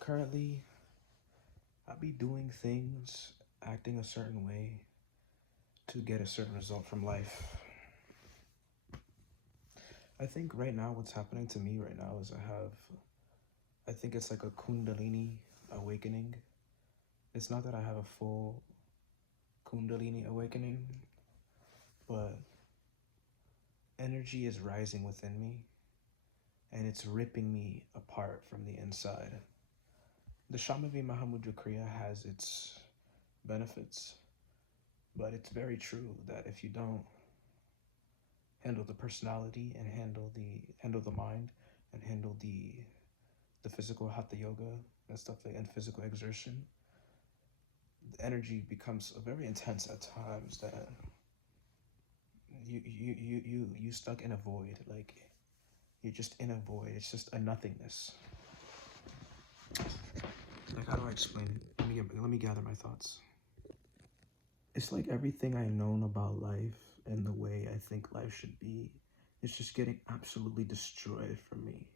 Currently, I be doing things, acting a certain way to get a certain result from life. I think right now what's happening to me right now is I think it's like a Kundalini awakening. It's not that I have a full Kundalini awakening, but energy is rising within me and it's ripping me apart from the inside. The Shamavi Mahamudra Kriya has its benefits, but it's very true that if you don't handle the personality and handle the mind and handle the physical hatha yoga and stuff like and physical exertion, the energy becomes very intense at times that you stuck in a void, like you're just in a void. It's just a nothingness. Like, how do I explain it? Let me gather my thoughts. It's like everything I've known about life and the way I think life should be, it's just getting absolutely destroyed for me.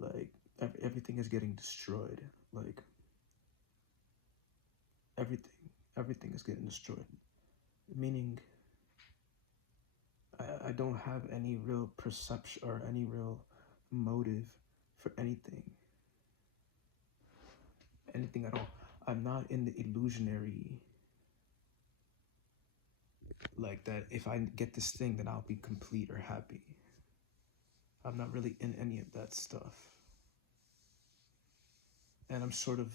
Like everything is getting destroyed. Like everything, everything is getting destroyed. Meaning, I don't have any real perception or any real motive for anything at all. I'm not in the illusionary, like that if I get this thing, then I'll be complete or happy. I'm not really in any of that stuff. And I'm sort of,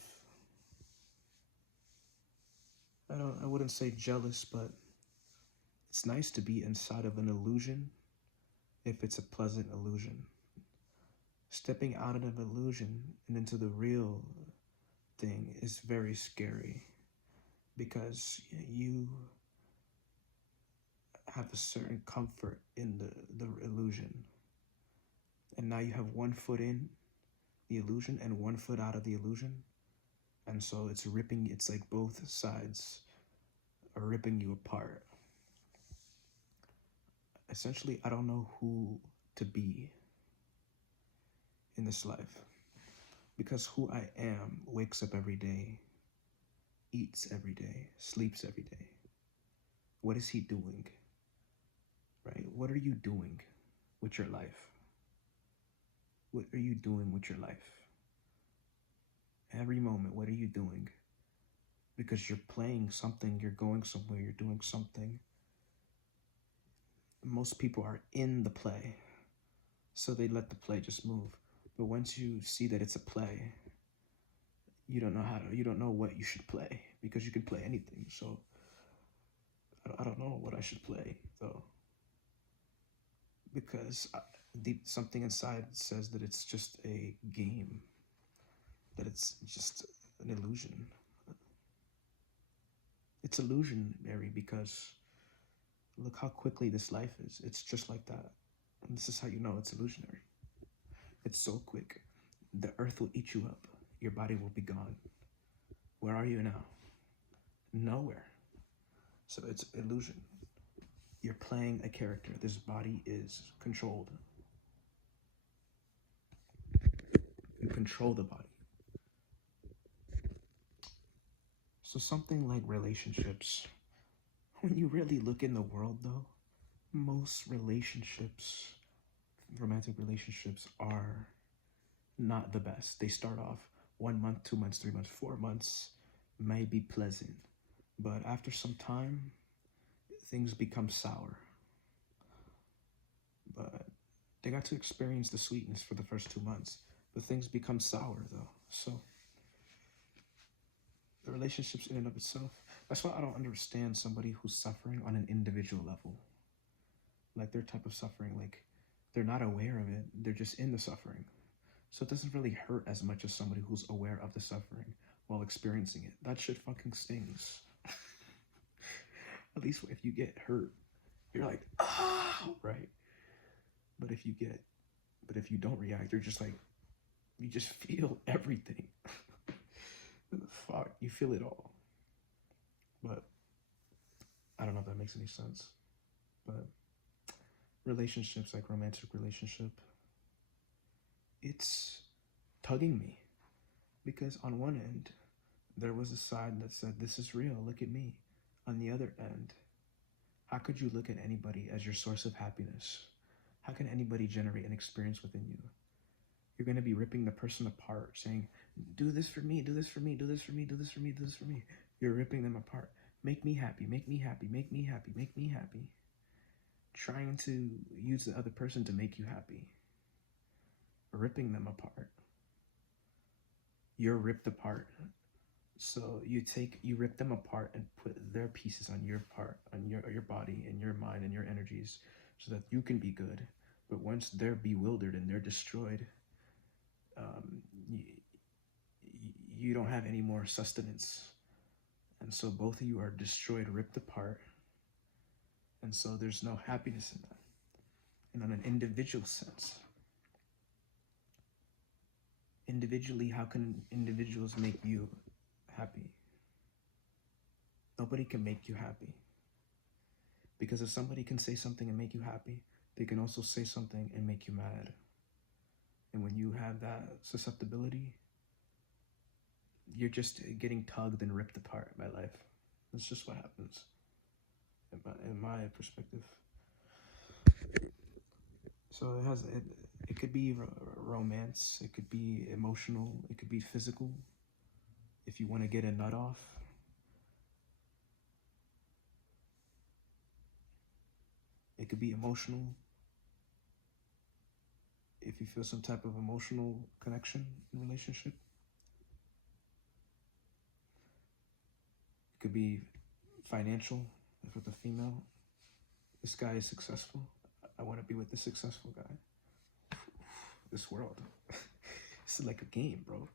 I wouldn't say jealous, but it's nice to be inside of an illusion if it's a pleasant illusion. Stepping out of an illusion and into the real thing is very scary because you have a certain comfort in the illusion. And now you have one foot in the illusion and one foot out of the illusion. And so it's like both sides are ripping you apart. Essentially, I don't know who to be in this life because who I am wakes up every day, eats every day, sleeps every day. What is he doing? Right? What are you doing with your life? What are you doing with your life? Every moment, what are you doing? Because you're playing something, you're going somewhere, you're doing something. Most people are in the play, so they let the play just move. But once you see that it's a play, you don't know what you should play because you can play anything. So I don't know what I should play though, because something inside says that it's just a game, that it's just an illusion. It's illusionary because look how quickly this life is. It's just like that. And this is how you know it's illusionary. It's so quick. The earth will eat you up. Your body will be gone. Where are you now? Nowhere. So it's illusion. You're playing a character. This body is controlled. You control the body. So something like relationships. When you really look in the world though, most relationships, romantic relationships, are not the best. They start off 1 month, 2 months, 3 months, 4 months, may be pleasant. But after some time, things become sour. But they got to experience the sweetness for the first 2 months. But things become sour though. So the relationships in and of itself, that's why I don't understand somebody who's suffering on an individual level. Like their type of suffering, like they're not aware of it, they're just in the suffering. So it doesn't really hurt as much as somebody who's aware of the suffering while experiencing it. That shit fucking stings. At least if you get hurt, you're like, oh, right? But if you don't react, you're just like, you just feel everything. Fuck, you feel it all. But I don't know if that makes any sense. But relationships, like romantic relationship, it's tugging me. Because on one end, there was a side that said, this is real, look at me. On the other end, how could you look at anybody as your source of happiness? How can anybody generate an experience within you? You're going to be ripping the person apart, saying, do this for me, do this for me, do this for me, do this for me, do this for me. You're ripping them apart. Make me happy, make me happy, make me happy, make me happy. Trying to use the other person to make you happy. Ripping them apart. You're ripped apart. So you rip them apart and put their pieces on your part, on your body and your mind and your energies, so that you can be good. But once they're bewildered and they're destroyed, um, you, you don't have any more sustenance. And so both of you are destroyed, ripped apart. And so there's no happiness in that. And on an individual sense, individually, how can individuals make you happy? Nobody can make you happy. Because if somebody can say something and make you happy, they can also say something and make you mad. And when you have that susceptibility, you're just getting tugged and ripped apart by life. That's just what happens, in my perspective. So it could be romance, it could be emotional, it could be physical. If you want to get a nut off, it could be emotional. If you feel some type of emotional connection in relationship, it could be financial. If with a female, this guy is successful, I want to be with this successful guy. This world, this is like a game, bro.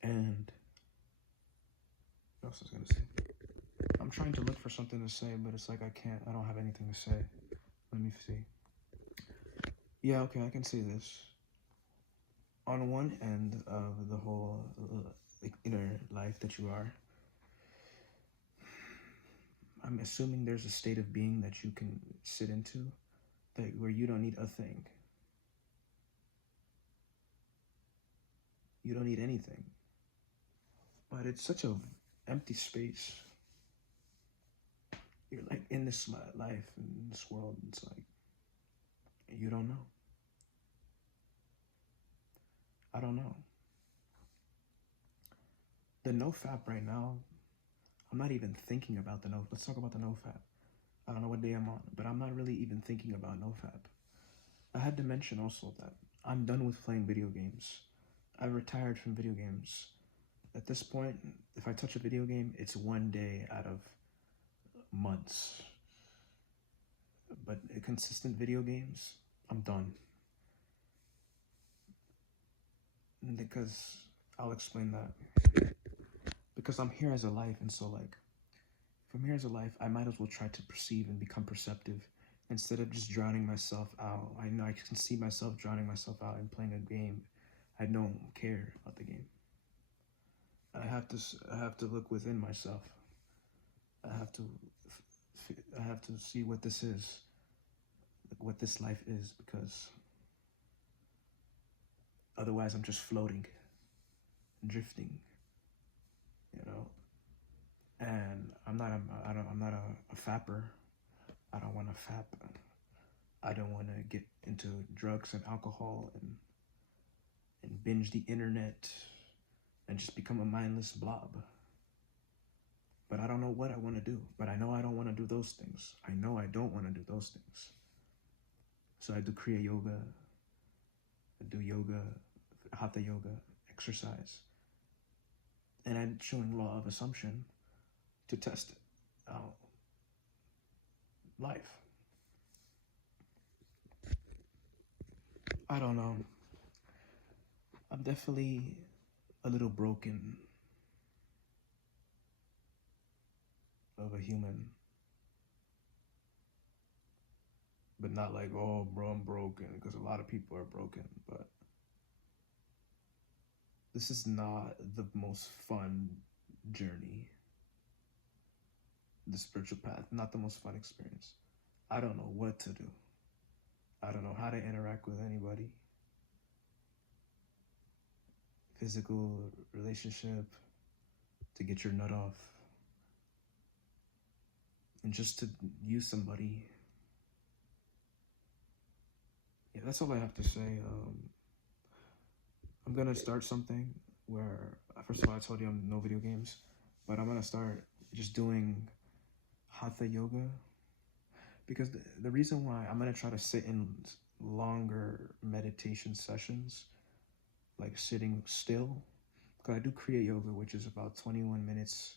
And what else was I gonna say? I'm trying to look for something to say, but it's like I can't. I don't have anything to say. Let me see. Yeah, okay, I can say this. On one end of the whole inner life that you are, I'm assuming there's a state of being that you can sit into, that where you don't need a thing. You don't need anything. But it's such a empty space. You're like in this life, in this world, it's like, you don't know. I don't know. The nofap right now, I'm not even thinking about the no. Let's talk about the nofap. I don't know what day I'm on, but I'm not really even thinking about nofap. I had to mention also that I'm done with playing video games. I retired from video games. At this point, if I touch a video game, it's one day out of months. But consistent video games, I'm done. Because I'll explain that. Because I'm here as a life, and so like, if I'm here as a life, I might as well try to perceive and become perceptive instead of just drowning myself out. I know I can see myself drowning myself out and playing a game. I don't care about the game. I have to look within myself. I have to see what this is, like what this life is, because otherwise I'm just floating, drifting, you know. And I'm not a fapper. I don't want to fap. I don't want to get into drugs and alcohol and binge the internet and just become a mindless blob. But I don't know what I want to do. But I know I don't want to do those things. I know I don't want to do those things. So I do Kriya yoga. I do yoga, hatha yoga, exercise. And I'm showing law of assumption to test out life. I don't know. I'm definitely a little broken of a human. But not like, oh, bro, I'm broken, because a lot of people are broken. But this is not the most fun journey. The spiritual path, not the most fun experience. I don't know what to do. I don't know how to interact with anybody. physical relationship, to get your nut off, and just to use somebody. Yeah, that's all I have to say. I'm gonna start something where, first of all, I told you I'm no video games, but I'm gonna start just doing hatha yoga, because the reason why I'm gonna try to sit in longer meditation sessions, like sitting still, because I do Kriya yoga, which is about 21 minutes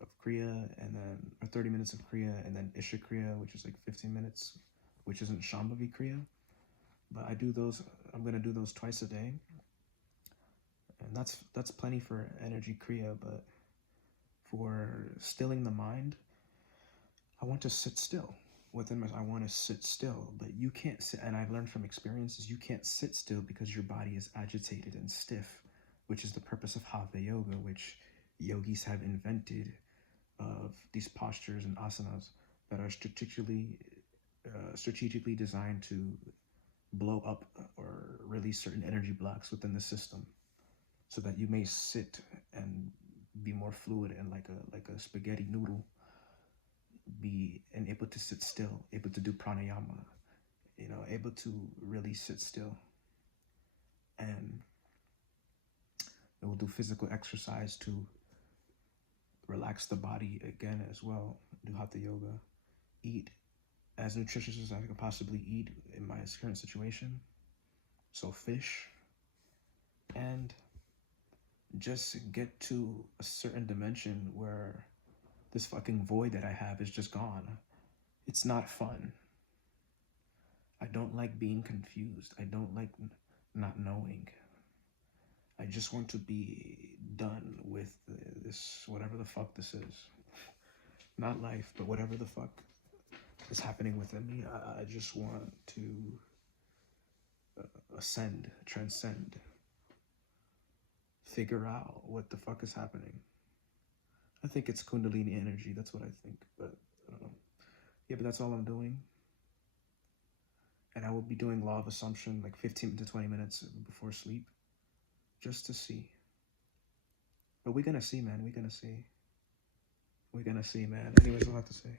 of Kriya, and then or 30 minutes of Kriya, and then Isha Kriya, which is like 15 minutes, which isn't Shambhavi Kriya. But I do those. I'm gonna do those twice a day, and that's plenty for energy Kriya. But for stilling the mind, I want to sit still within my. I want to sit still, but you can't sit. And I've learned from experiences, you can't sit still because your body is agitated and stiff, which is the purpose of Hatha Yoga, which yogis have invented, of these postures and asanas that are strategically designed to blow up or release certain energy blocks within the system, so that you may sit and be more fluid and like a spaghetti noodle, be and able to sit still, able to do pranayama, able to really sit still. And it will do physical exercise to relax the body again as well. Do hatha yoga, eat as nutritious as I could possibly eat in my current situation. So fish, and just get to a certain dimension where this fucking void that I have is just gone. It's not fun. I don't like being confused. I don't like not knowing. I just want to be done with this, whatever the fuck this is. Not life, but whatever the fuck is happening within me. I just want to ascend, transcend, figure out what the fuck is happening. I think it's Kundalini energy. That's what I think, but I don't know. Yeah, but that's all I'm doing. And I will be doing law of assumption like 15 to 20 minutes before sleep, just to see. But we're gonna see, man. We're gonna see. We're gonna see, man. Anyways, I'll have to say.